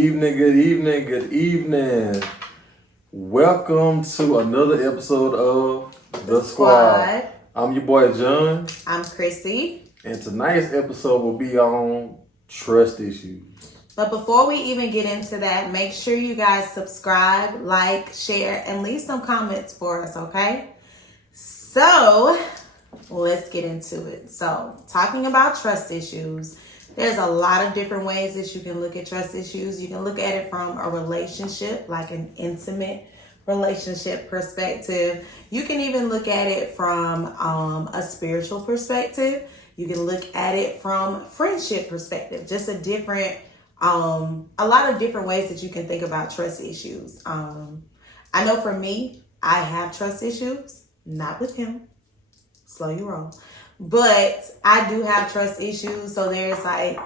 evening, good evening, good evening. Welcome to another episode of The Squad. I'm your boy John. I'm Chrissy. And tonight's episode will be on trust issues. But before we even get into that, make sure you guys subscribe, like, share, and leave some comments for us, okay? So, let's get into it. So, talking about trust issues, there's a lot of different ways that you can look at trust issues. You can look at it from a relationship, like an intimate relationship perspective. You can even look at it from a spiritual perspective. You can look at it from friendship perspective. Just a lot of different ways that you can think about trust issues. I know for me, I have trust issues, not with him. Slow your roll. But I do have trust issues, so there's like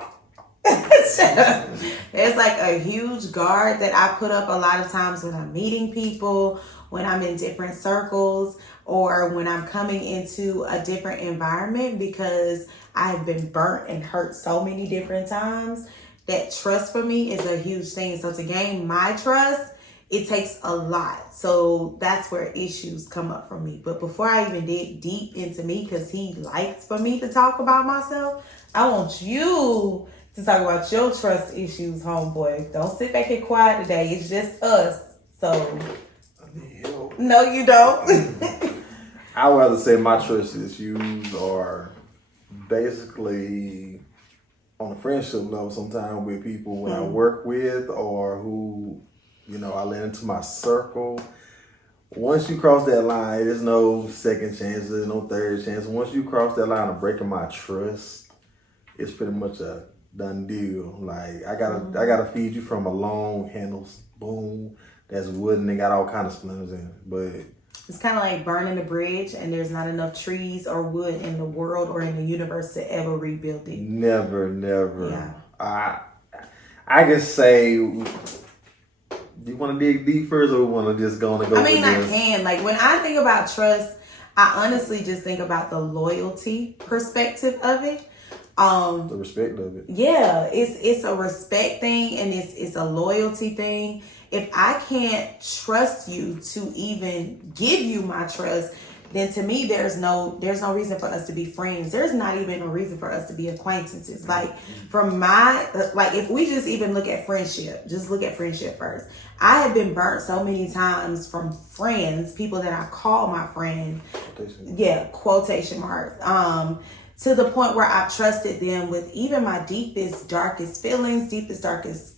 a huge guard that I put up a lot of times when I'm meeting people, when I'm in different circles, or when I'm coming into a different environment, because I've been burnt and hurt so many different times that trust for me is a huge thing. So to gain my trust, it takes a lot. So that's where issues come up for me. But before I even dig deep into me, because he likes for me to talk about myself, I want you to talk about your trust issues, homeboy. Don't sit back and quiet today. It's just us. So, I need help. No, you don't. I would rather say my trust issues are basically on a friendship level sometimes with people when I work with or who, I let into my circle. Once you cross that line, there's no second chance, there's no third chance. Once you cross that line of breaking my trust, it's pretty much a done deal. Like I gotta feed you from a long handle spoon that's wooden and got all kind of splinters in it. But it's kind of like burning a bridge and there's not enough trees or wood in the world or in the universe to ever rebuild it. Never. Yeah. I can say, do you want to dig deep first, or want to just go with this? I can. Like when I think about trust, I honestly just think about the loyalty perspective of it. The respect of it. Yeah, it's a respect thing and it's a loyalty thing. If I can't trust you to even give you my trust, then to me there's no reason for us to be friends. There's not even a reason for us to be acquaintances. Like if we just even look at friendship, just look at friendship first. I have been burnt so many times from friends, people that I call my friend. Quotation marks. To the point where I've trusted them with even my deepest, darkest feelings, darkest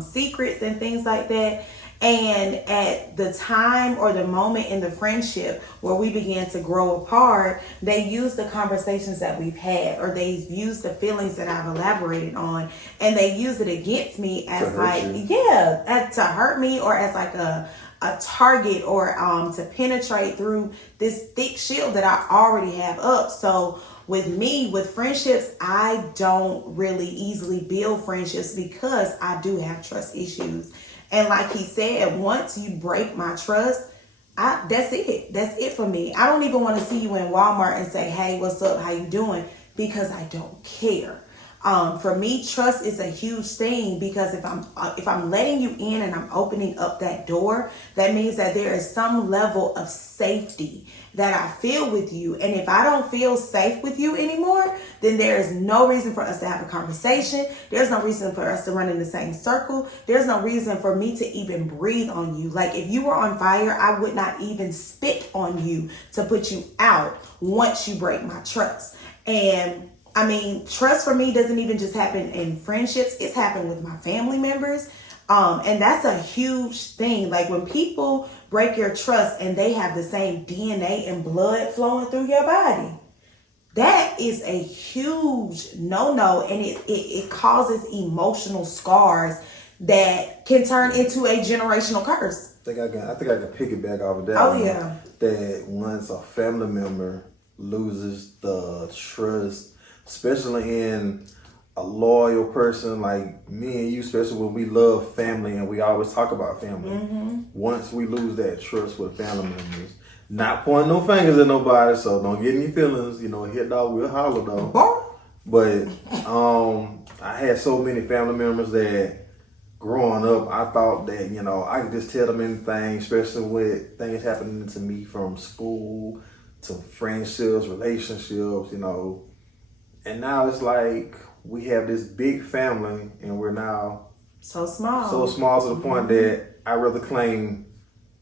secrets and things like that. And at the time or the moment in the friendship where we began to grow apart, they use the conversations that we've had, or they use the feelings that I've elaborated on, and they use it against me as to hurt me, or as like a target, or to penetrate through this thick shield that I already have up. So with me, with friendships, I don't really easily build friendships because I do have trust issues. And like he said, once you break my trust, that's it. That's it for me. I don't even want to see you in Walmart and say, hey, what's up? How you doing? Because I don't care. For me, trust is a huge thing, because if I'm letting you in and I'm opening up that door, that means that there is some level of safety that I feel with you. And if I don't feel safe with you anymore, then there is no reason for us to have a conversation. There's no reason for us to run in the same circle. There's no reason for me to even breathe on you. Like if you were on fire, I would not even spit on you to put you out once you break my trust. And trust for me doesn't even just happen in friendships. It's happened with my family members. And that's a huge thing. Like when people break your trust and they have the same DNA and blood flowing through your body, that is a huge no-no. And it causes emotional scars that can turn into a generational curse. I think I can piggyback off of that. Oh, yeah. That once a family member loses the trust, especially in a loyal person like me and you, especially when we love family and we always talk about family. Mm-hmm. Once we lose that trust with family members, not pointing no fingers at nobody, so don't get any feelings. Hit dog, we'll holler though. But I had so many family members that growing up, I thought that, you know, I could just tell them anything, especially with things happening to me from school to friendships, relationships, you know. And now it's like we have this big family and we're now so small to the point that I rather claim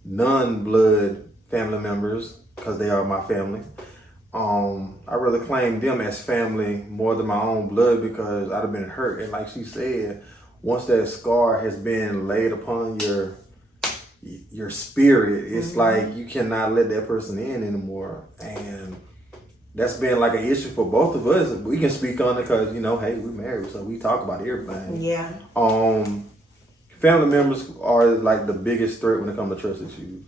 non-blood family members because they are my family. I rather claim them as family more than my own blood because I'd have been hurt. And like she said, once that scar has been laid upon your spirit, it's like you cannot let that person in anymore. And that's been like an issue for both of us. We can speak on it because, you know, hey, we're married, so we talk about everything. Yeah. Family members are like the biggest threat when it comes to trust issues.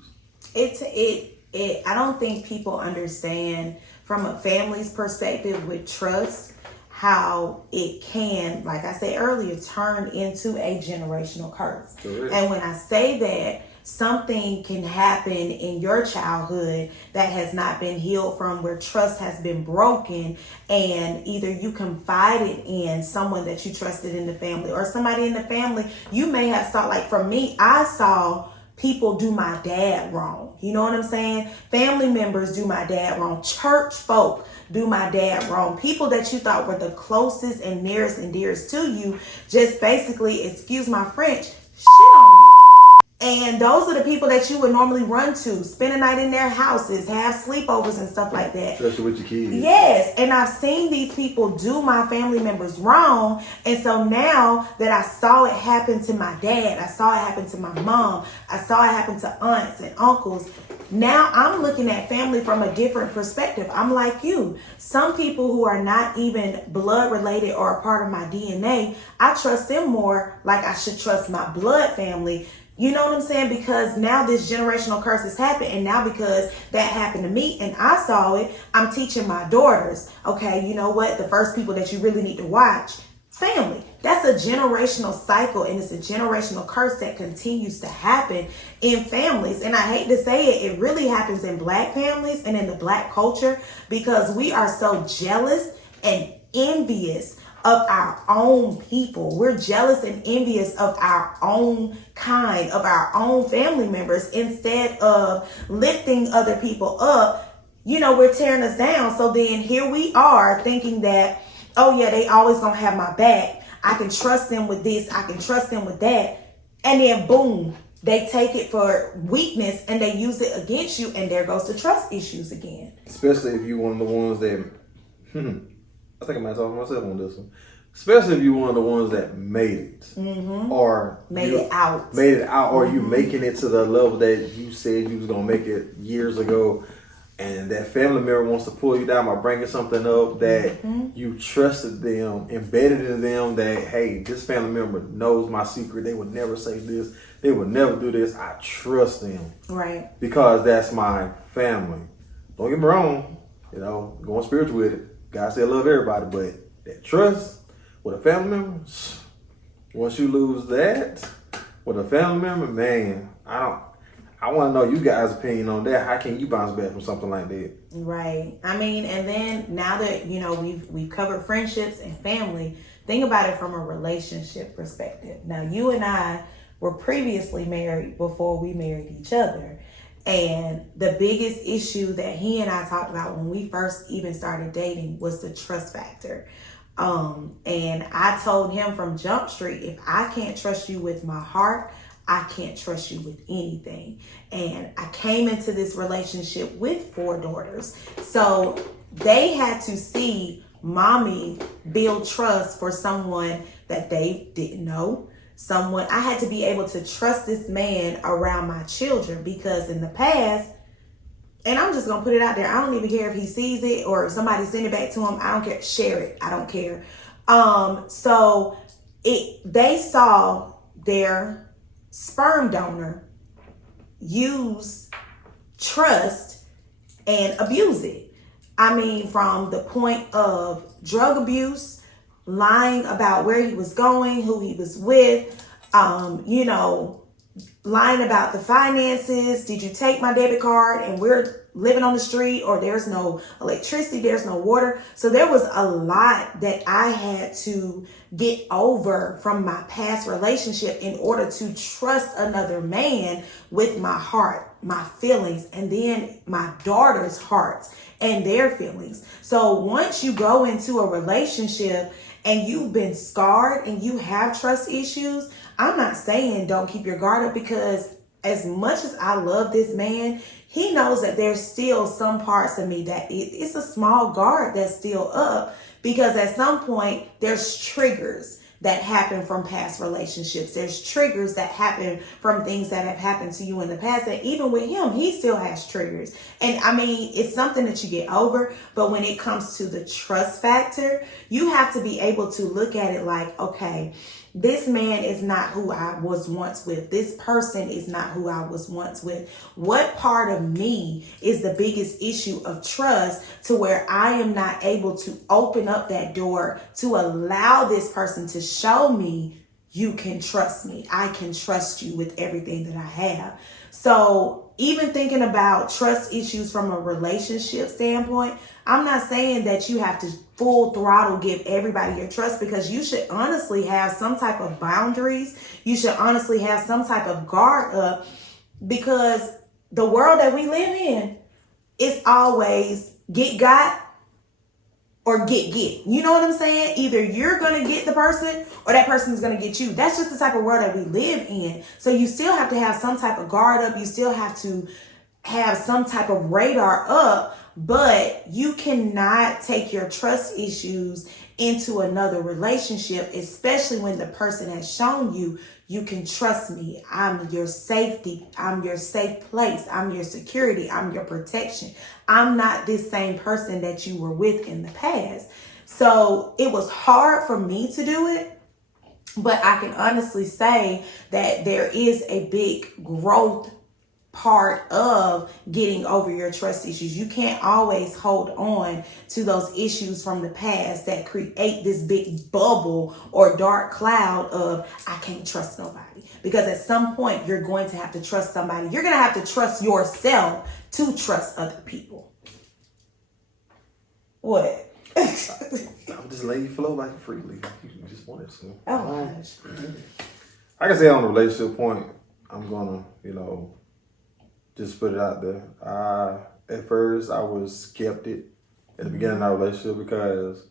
I don't think people understand from a family's perspective with trust how it can, like I said earlier, turn into a generational curse. Correct. And when I say that, something can happen in your childhood that has not been healed from, where trust has been broken, and either you confided in someone that you trusted in the family or somebody in the family you may have saw, like for me, I saw people do my dad wrong. You know what I'm saying? Family members do my dad wrong. Church folk do my dad wrong. People that you thought were the closest and nearest and dearest to you just basically, excuse my French, shit on you. And those are the people that you would normally run to, spend a night in their houses, have sleepovers and stuff like that. Especially with your kids. Yes, and I've seen these people do my family members wrong. And so now that I saw it happen to my dad, I saw it happen to my mom, I saw it happen to aunts and uncles, now I'm looking at family from a different perspective. I'm like you. Some people who are not even blood related or a part of my DNA, I trust them more like I should trust my blood family. You know what I'm saying? Because now this generational curse has happened, and now because that happened to me and I saw it, I'm teaching my daughters, okay, you know what? The first people that you really need to watch, family. That's a generational cycle, and it's a generational curse that continues to happen in families. And I hate to say it, it really happens in Black families and in the Black culture because we are so jealous and envious of our own people. We're jealous and envious of our own kind, of our own family members, instead of lifting other people up. You know, we're tearing us down. So then here we are thinking that, oh yeah, they always gonna have my back. I can trust them with this, I can trust them with that. And then boom, they take it for weakness and they use it against you, and there goes the trust issues again. Especially if you're one of the ones that I think I might talk to myself on this one. Especially if you're one of the ones that made it. Or made it out, or you making it to the level that you said you was going to make it years ago. And that family member wants to pull you down by bringing something up that you trusted them, embedded in them that, hey, this family member knows my secret. They would never say this. They would never do this. I trust them. Right. Because that's my family. Don't get me wrong. You know, going spiritual with it. God said love everybody, but that trust with a family member, once you lose that with a family member, man, I want to know you guys' opinion on that. How can you bounce back from something like that? Right. I mean, and then now that, you know, we've covered friendships and family, think about it from a relationship perspective. Now, you and I were previously married before we married each other. And the biggest issue that he and I talked about when we first even started dating was the trust factor. And I told him from Jump Street, if I can't trust you with my heart, I can't trust you with anything. And I came into this relationship with 4 daughters. So they had to see mommy build trust for someone that they didn't know. I had to be able to trust this man around my children, because in the past, and I'm just going to put it out there, I don't even care if he sees it or if somebody send it back to him. I don't care. Share it. I don't care. So they saw their sperm donor use trust and abuse it. I mean, from the point of drug abuse, lying about where he was going, who he was with, you know, lying about the finances. Did you take my debit card and we're living on the street, or there's no electricity, there's no water. So there was a lot that I had to get over from my past relationship in order to trust another man with my heart, my feelings, and then my daughter's hearts and their feelings. So once you go into a relationship and you've been scarred and you have trust issues, I'm not saying don't keep your guard up, because as much as I love this man, he knows that there's still some parts of me that it's a small guard that's still up, because at some point there's triggers that happen from past relationships. There's triggers that happen from things that have happened to you in the past. And even with him, he still has triggers. And I mean, it's something that you get over. But when it comes to the trust factor, you have to be able to look at it like, okay, this man is not who I was once with. This person is not who I was once with. What part of me is the biggest issue of trust to where I am not able to open up that door to allow this person to show me you can trust me. I can trust you with everything that I have. So even thinking about trust issues from a relationship standpoint, I'm not saying that you have to full throttle give everybody your trust, because you should honestly have some type of boundaries. You should honestly have some type of guard up, because the world that we live in is always get got or get. You know what I'm saying? Either you're going to get the person or that person is going to get you. That's just the type of world that we live in. So you still have to have some type of guard up. You still have to have some type of radar up, but you cannot take your trust issues into another relationship, especially when the person has shown you you can trust me. I'm your safety. I'm your safe place. I'm your security. I'm your protection. I'm not this same person that you were with in the past. So it was hard for me to do it, but I can honestly say that there is a big growth part of getting over your trust issues. You can't always hold on to those issues from the past that create this big bubble or dark cloud of I can't trust nobody. Because at some point you're going to have to trust somebody. You're going to have to trust yourself to trust other people. What? I'm just letting you flow like freely. You just wanted to. Oh gosh. I can say on the relationship point, I'm gonna, just put it out there. At first, I was skeptic at the beginning of our relationship, because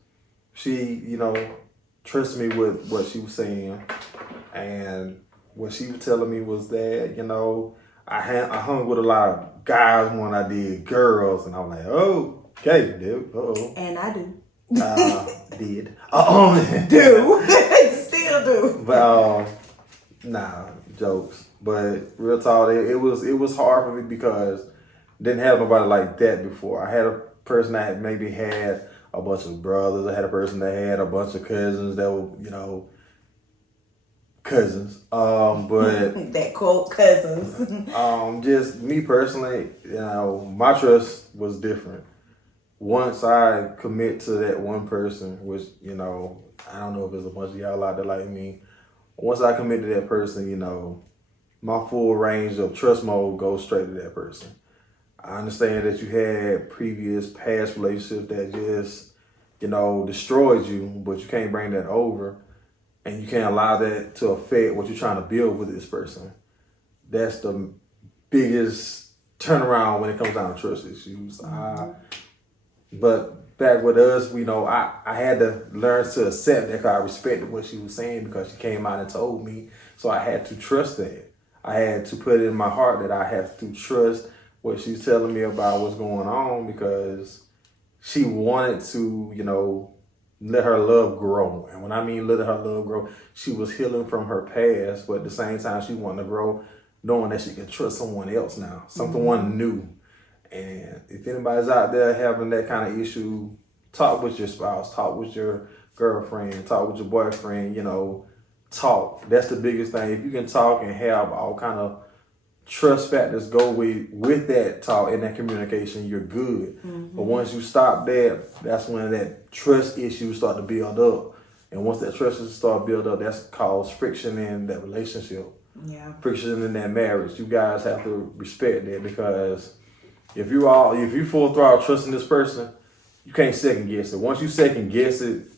she, trusted me with what she was saying. And what she was telling me was that, I hung with a lot of guys more than I did girls. And I'm like, oh, okay, dude. Uh-oh. And I do. Did. Do. Still do. But, nah, jokes. But real talk, it was hard for me because didn't have nobody like that before. I had a person that had maybe had a bunch of brothers. I had a person that had a bunch of cousins that were, cousins. But that quote cousins. Just me personally, my trust was different. Once I commit to that one person, which, I don't know if there's a bunch of y'all out there like me. Once I commit to that person, my full range of trust mode goes straight to that person. I understand that you had past relationships that just, destroyed you, but you can't bring that over, and you can't allow that to affect what you're trying to build with this person. That's the biggest turnaround when it comes down to trust issues. But back with us, I had to learn to accept that, because I respected what she was saying, because she came out and told me. So I had to trust that. I had to put it in my heart that I have to trust what she's telling me about what's going on, because she wanted to, let her love grow. And when I mean let her love grow, she was healing from her past, but at the same time, she wanted to grow knowing that she can trust someone else now, someone new. And if anybody's out there having that kind of issue, talk with your spouse, talk with your girlfriend, talk with your boyfriend, talk. That's the biggest thing. If you can talk and have all kind of trust factors go with that talk and that communication, you're good. But once you stop that, that's when that trust issues start to build up. And once that trust issues start to build up, that's caused friction in that relationship. friction in that marriage. You guys have to respect that, because if you full throttle trusting this person, you can't second guess it. Once you second guess it,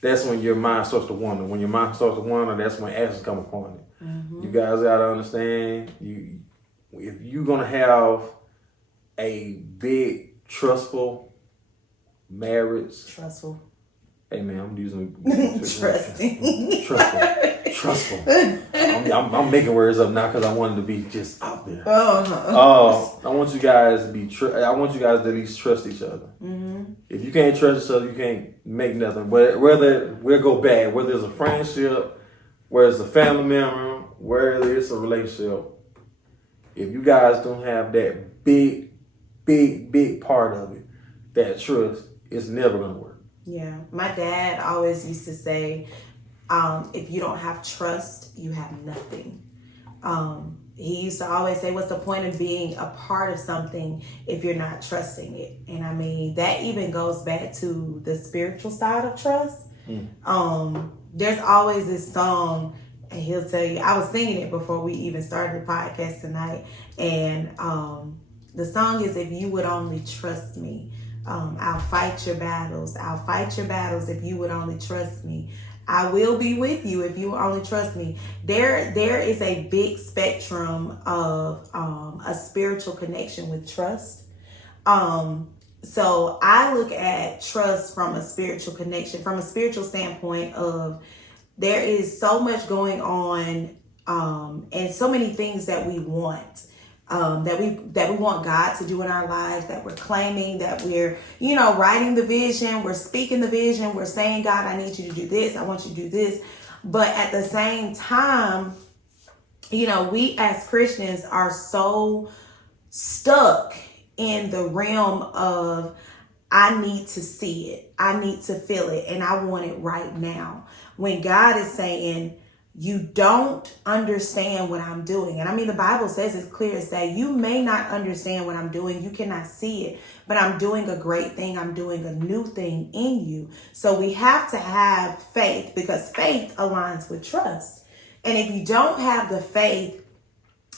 that's when your mind starts to wander. When your mind starts to wander, that's when actions come upon it. Mm-hmm. You guys gotta understand, if you're gonna have a big trustful marriage. Hey man, I'm using trustful. I'm making words up now because I wanted to be just out there. I want you guys to be. I want you guys to at least trust each other. Mm-hmm. If you can't trust each other, you can't make nothing. But whether we'll go back, whether it's a friendship, whether it's a family member, whether it's a relationship, if you guys don't have that big part of it, that trust, it's never gonna work. Yeah, my dad always used to say, if you don't have trust, you have nothing. He used to always say, what's the point of being a part of something if you're not trusting it? And I mean, that even goes back to the spiritual side of trust. There's always this song, and he'll tell you, I was singing it before we even started the podcast tonight. And the song is, if you would only trust me. I'll fight your battles. I'll fight your battles if you would only trust me. I will be with you if you only trust me. There is a big spectrum of a spiritual connection with trust. So I look at trust from a spiritual connection, from a spiritual standpoint of there is so much going on and so many things that we want. That we want God to do in our lives, that we're claiming, that we're, writing the vision, we're speaking the vision, we're saying, God, I need you to do this, I want you to do this. But at the same time, we as Christians are so stuck in the realm of, I need to see it, I need to feel it, and I want it right now. When God is saying, you don't understand what I'm doing. And I mean, the Bible says it's clear as day. You may not understand what I'm doing. You cannot see it, but I'm doing a great thing. I'm doing a new thing in you. So we have to have faith, because faith aligns with trust. And if you don't have the faith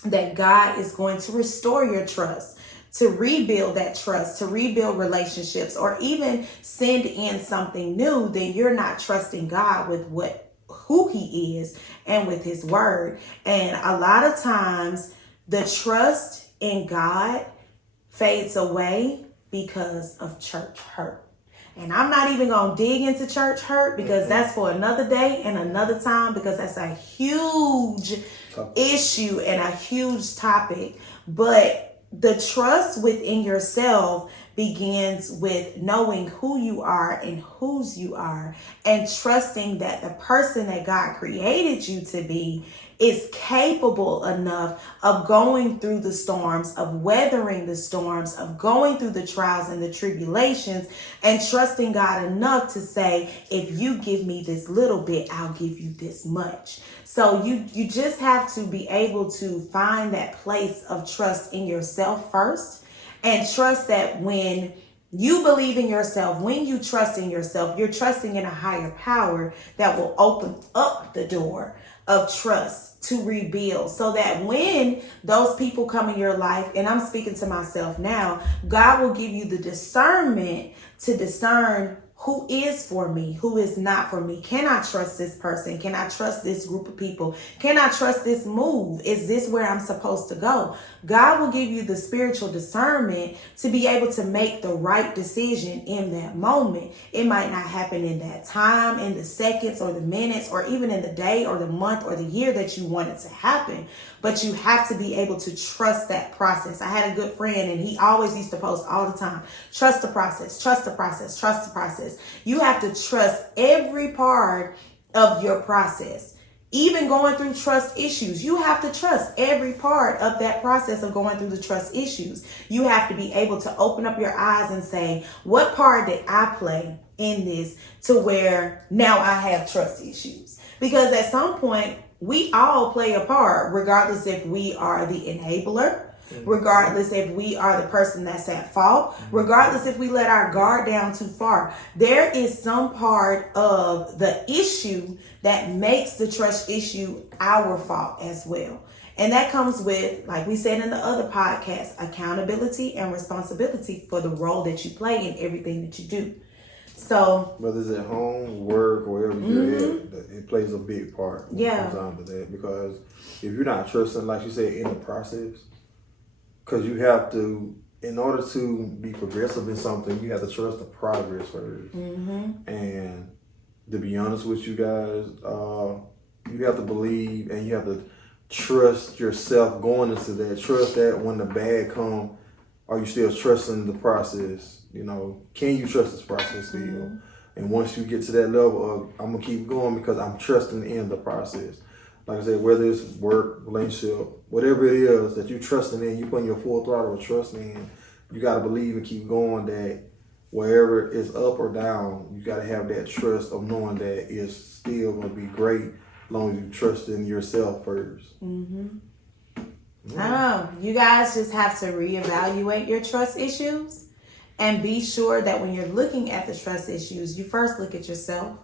that God is going to restore your trust, to rebuild that trust, to rebuild relationships, or even send in something new, then you're not trusting God with who he is and with his word. And a lot of times the trust in God fades away because of church hurt. And I'm not even going to dig into church hurt, because that's for another day and another time, because that's a huge issue and a huge topic. But the trust within yourself begins with knowing who you are and whose you are, and trusting that the person that God created you to be is capable enough of going through the storms, of weathering the storms, of going through the trials and the tribulations, and trusting God enough to say, if you give me this little bit, I'll give you this much. So you just have to be able to find that place of trust in yourself first. And trust that when you believe in yourself, when you trust in yourself, you're trusting in a higher power that will open up the door of trust to rebuild, so that when those people come in your life, and I'm speaking to myself now, God will give you the discernment to discern who is for me, who is not for me. Can I trust this person? Can I trust this group of people? Can I trust this move? Is this where I'm supposed to go? God will give you the spiritual discernment to be able to make the right decision in that moment. It might not happen in that time, in the seconds or the minutes, or even in the day or the month or the year that you want it to happen. But you have to be able to trust that process. I had a good friend, and he always used to post all the time, trust the process, trust the process, trust the process. You have to trust every part of your process. Even going through trust issues, you have to trust every part of that process of going through the trust issues. You have to be able to open up your eyes and say, what part did I play in this to where now I have trust issues? Because at some point, we all play a part, regardless if we are the enabler, regardless if we are the person that's at fault, regardless if we let our guard down too far. There is some part of the issue that makes the trust issue our fault as well. And that comes with, like we said in the other podcast, accountability and responsibility for the role that you play in everything that you do. So whether it's at home, work, or wherever you're at, it plays a big part when it comes down to that. Because if you're not trusting, like you said, in the process, because you have to, in order to be progressive in something, you have to trust the progress first. And to be honest with you guys, you have to believe and you have to trust yourself going into that. Trust that when the bad come, are you still trusting the process? You know, can you trust this process still? And once you get to that level of, I'm gonna keep going because I'm trusting in the process. Like I said, whether it's work, relationship, whatever it is that you're trusting in, you putting your full throttle of trust in, you gotta believe and keep going that wherever it's up or down, you gotta have that trust of knowing that it's still gonna be great as long as you trust in yourself first. I know. You guys just have to reevaluate your trust issues and be sure that when you're looking at the trust issues, you first look at yourself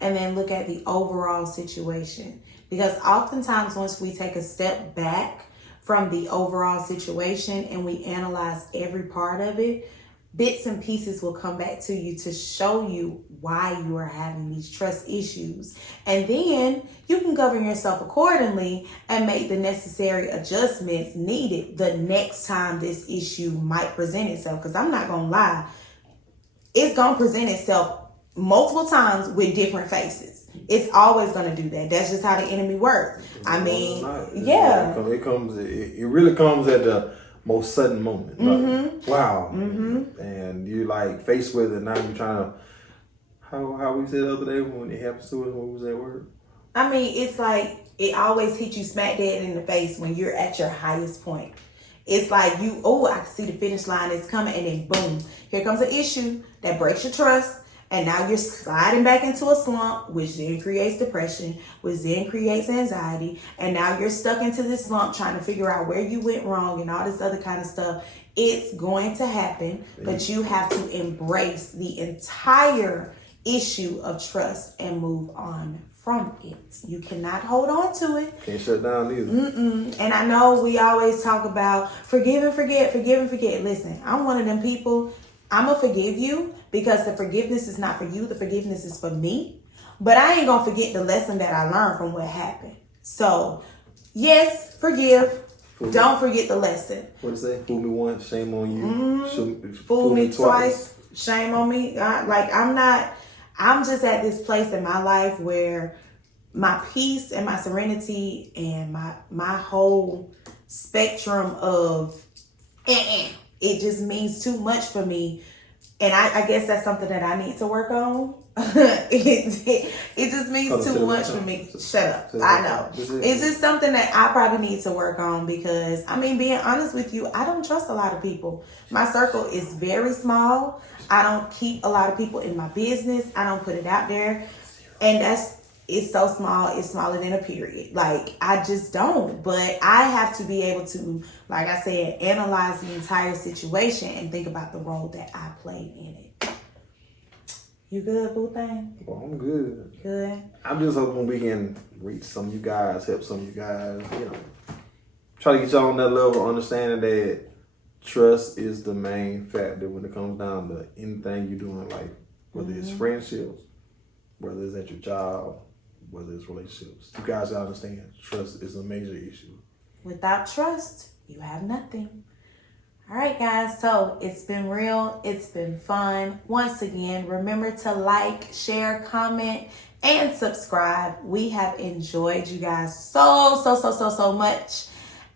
and then look at the overall situation. Because oftentimes once we take a step back from the overall situation and we analyze every part of it, bits and pieces will come back to you to show you why you are having these trust issues. And then you can govern yourself accordingly and make the necessary adjustments needed the next time this issue might present itself. Because I'm not going to lie, it's going to present itself multiple times with different faces. It's always going to do that. That's just how the enemy works. I mean, it really comes at the most sudden moment. Like, wow. And you're like faced with it. Now you're trying to, how we said the other day when it happens to us, what was that word? I mean, it's like it always hits you smack dead in the face when you're at your highest point. It's like I can see the finish line is coming, and then boom, here comes an issue that breaks your trust. And now you're sliding back into a slump, which then creates depression, which then creates anxiety. And now you're stuck into this slump trying to figure out where you went wrong and all this other kind of stuff. It's going to happen, but you have to embrace the entire issue of trust and move on from it. You cannot hold on to it. Can't shut down either. And I know we always talk about forgive and forget, forgive and forget. Listen, I'm one of them people. I'm going to forgive you because the forgiveness is not for you. The forgiveness is for me. But I ain't going to forget the lesson that I learned from what happened. So, yes, forgive. Don't forget the lesson. What do you say? Fool me once, shame on you. Fool me twice, shame on me. I'm just at this place in my life where my peace and my serenity and my whole spectrum of it just means too much for me. And I guess that's something that I need to work on. It just means too much for me. Shut up. I know. It's just something that I probably need to work on because, I mean, being honest with you, I don't trust a lot of people. My circle is very small. I don't keep a lot of people in my business. I don't put it out there. And it's so small, it's smaller than a period. Like, I just don't. But I have to be able to, like I said, analyze the entire situation and think about the role that I played in it. You good, boo thing? Well, I'm good. Good. I'm just hoping we can reach some of you guys, help some of you guys, try to get y'all on that level of understanding that trust is the main factor when it comes down to anything you do in life, whether it's friendships, whether it's at your job, whether it's relationships. You guys gotta understand, trust is a major issue. Without trust, you have nothing. All right, guys, so it's been real. It's been fun. Once again, remember to like, share, comment, and subscribe. We have enjoyed you guys so much.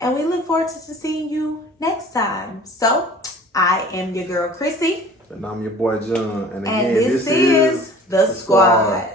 And we look forward to seeing you next time. So, I am your girl, Chrissy. And I'm your boy, John. And again, this is The Squad.